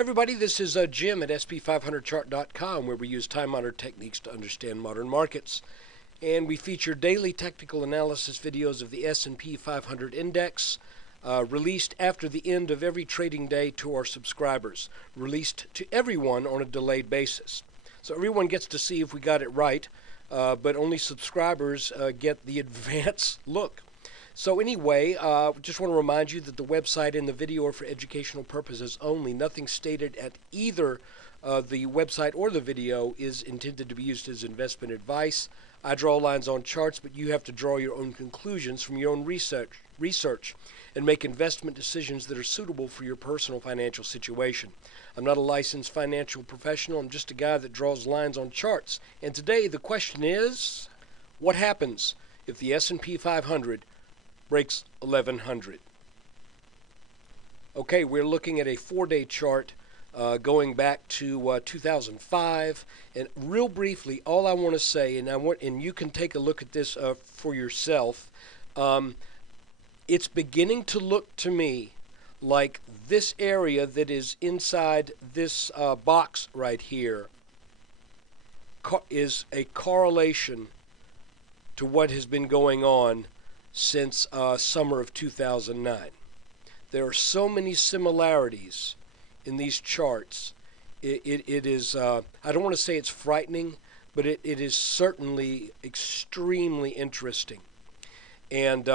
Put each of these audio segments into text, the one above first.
Everybody, this is Jim at SP500chart.com, where we use time-honored techniques to understand modern markets. And we feature daily technical analysis videos of the S&P 500 index, released after the end of every trading day to our subscribers, released to everyone on a delayed basis. So everyone gets to see if we got it right, but only subscribers get the advance look. So anyway, just want to remind you that the website and the video are for educational purposes only. Nothing stated at either the website or the video is intended to be used as investment advice. I draw lines on charts, but you have to draw your own conclusions from your own research and make investment decisions that are suitable for your personal financial situation. I'm not a licensed financial professional. I'm just a guy that draws lines on charts. And today the question is, what happens if the S&P 500 breaks 1100? Okay, we're looking at a 4-day chart going back to 2005, and real briefly, all I want to say, and you can take a look at this for yourself. It's beginning to look to me like this area that is inside this box right here is a correlation to what has been going on since summer of 2009. There are so many similarities in these charts. It is, I don't want to say it's frightening, but it is certainly extremely interesting. And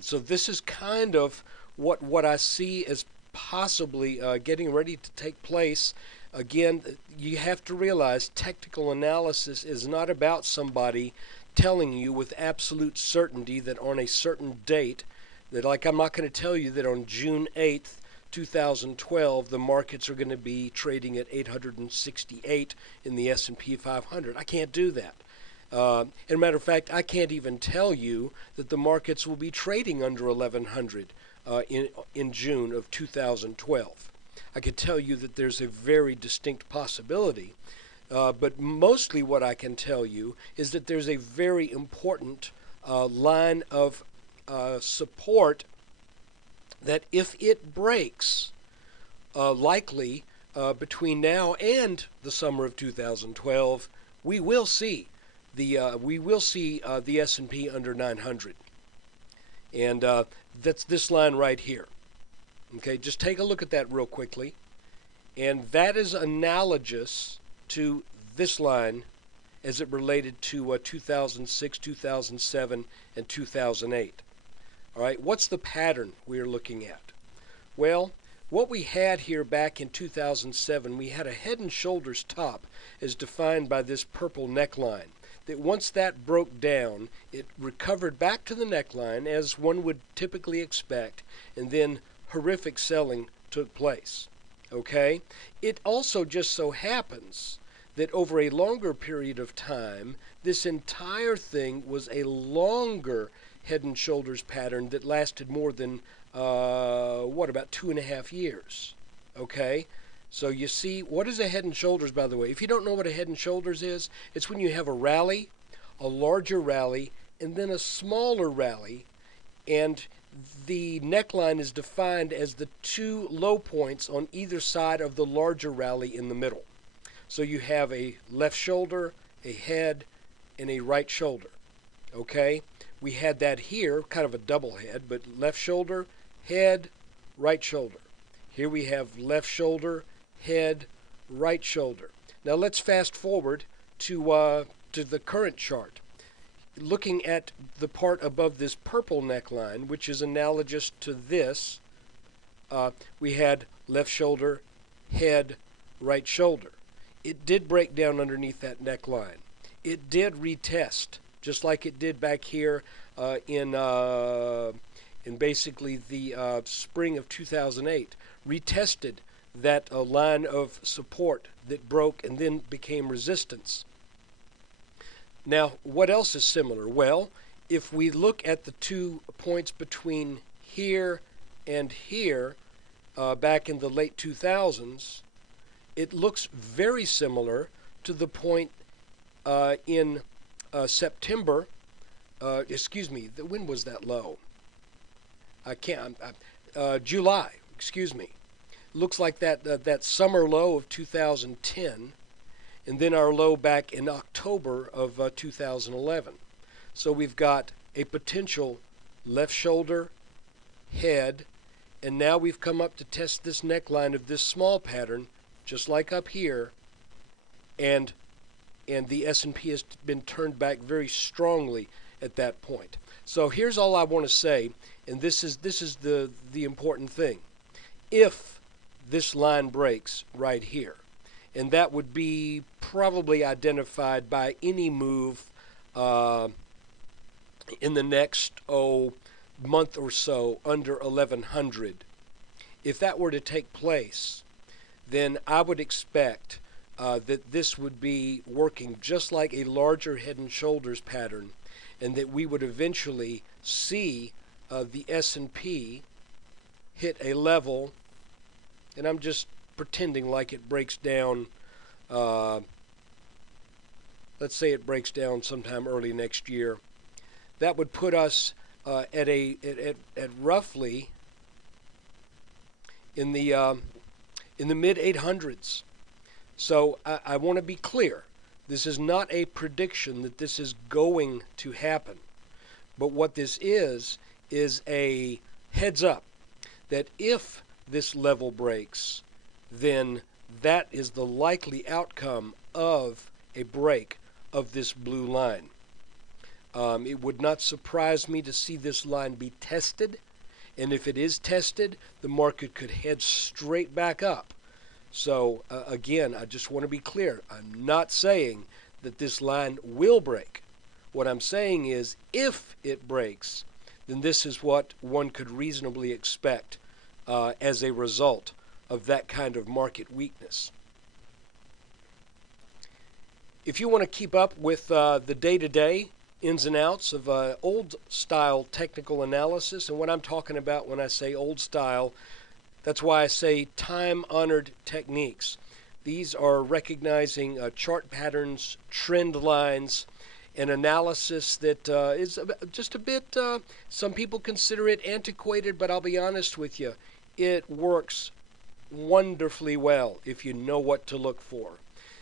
so this is kind of what I see as possibly getting ready to take place. Again, you have to realize technical analysis is not about somebody telling you with absolute certainty that on a certain date, that like I'm not going to tell you that on June 8th, 2012, the markets are going to be trading at 868 in the S&P 500. I can't do that. As a matter of fact, I can't even tell you that the markets will be trading under 1100 in June of 2012. I can tell you that there's a very distinct possibility. But mostly what I can tell you is that there's a very important line of support that if it breaks, likely between now and the summer of 2012, we will see the S&P under 900, and that's this line right here. Okay, just take a look at that real quickly, and that is analogous to this line as it related to 2006, 2007, and 2008. All right, what's the pattern we're looking at? Well, what we had here back in 2007, we had a head and shoulders top as defined by this purple neckline. That once that broke down, it recovered back to the neckline as one would typically expect, and then horrific selling took place. Okay? It also just so happens that over a longer period of time, this entire thing was a longer head and shoulders pattern that lasted more than, about 2.5 years. Okay? So you see, what is a head and shoulders, by the way? If you don't know what a head and shoulders is, it's when you have a rally, a larger rally, and then a smaller rally, and the neckline is defined as the two low points on either side of the larger rally in the middle. So you have a left shoulder, a head, and a right shoulder. Okay? We had that here, kind of a double head, but left shoulder, head, right shoulder. Here we have left shoulder, head, right shoulder. Now let's fast forward to the current chart. Looking at the part above this purple neckline, which is analogous to this, we had left shoulder, head, right shoulder. It did break down underneath that neckline. It did retest, just like it did back here in basically the spring of 2008. Retested that line of support that broke and then became resistance. Now, what else is similar? Well, if we look at the 2 points between here and here back in the late 2000s, it looks very similar to the point in September. When was that low? July, excuse me. looks like that summer low of 2010, and then our low back in October of 2011. So we've got a potential left shoulder, head, and now we've come up to test this neckline of this small pattern, just like up here, and the S&P has been turned back very strongly at that point. So here's all I want to say, and this is the important thing. If this line breaks right here, and that would be probably identified by any move in the next month or so under 1100. If that were to take place, then I would expect that this would be working just like a larger head and shoulders pattern, and that we would eventually see the S&P hit a level, and I'm just pretending like it breaks down, let's say it breaks down sometime early next year. That would put us at roughly in the mid 800s. So I want to be clear. This is not a prediction that this is going to happen. But what this is a heads up that if this level breaks, then that is the likely outcome of a break of this blue line. It would not surprise me to see this line be tested, and if it is tested, the market could head straight back up. So again, I just want to be clear. I'm not saying that this line will break. What I'm saying is if it breaks, then this is what one could reasonably expect as a result of that kind of market weakness. If you want to keep up with the day-to-day ins and outs of old style technical analysis, and what I'm talking about when I say old style, that's why I say time-honored techniques. These are recognizing chart patterns, trend lines, and analysis that is just a bit, some people consider it antiquated, but I'll be honest with you, it works wonderfully well if you know what to look for.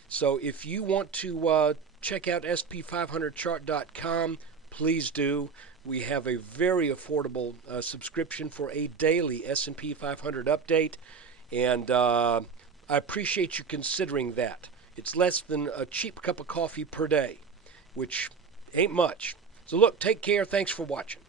So if you want to check out sp500chart.com, please do. We have a very affordable subscription for a daily S&P 500 update, and I appreciate you considering that. It's less than a cheap cup of coffee per day, which ain't much. So look, take care. Thanks for watching.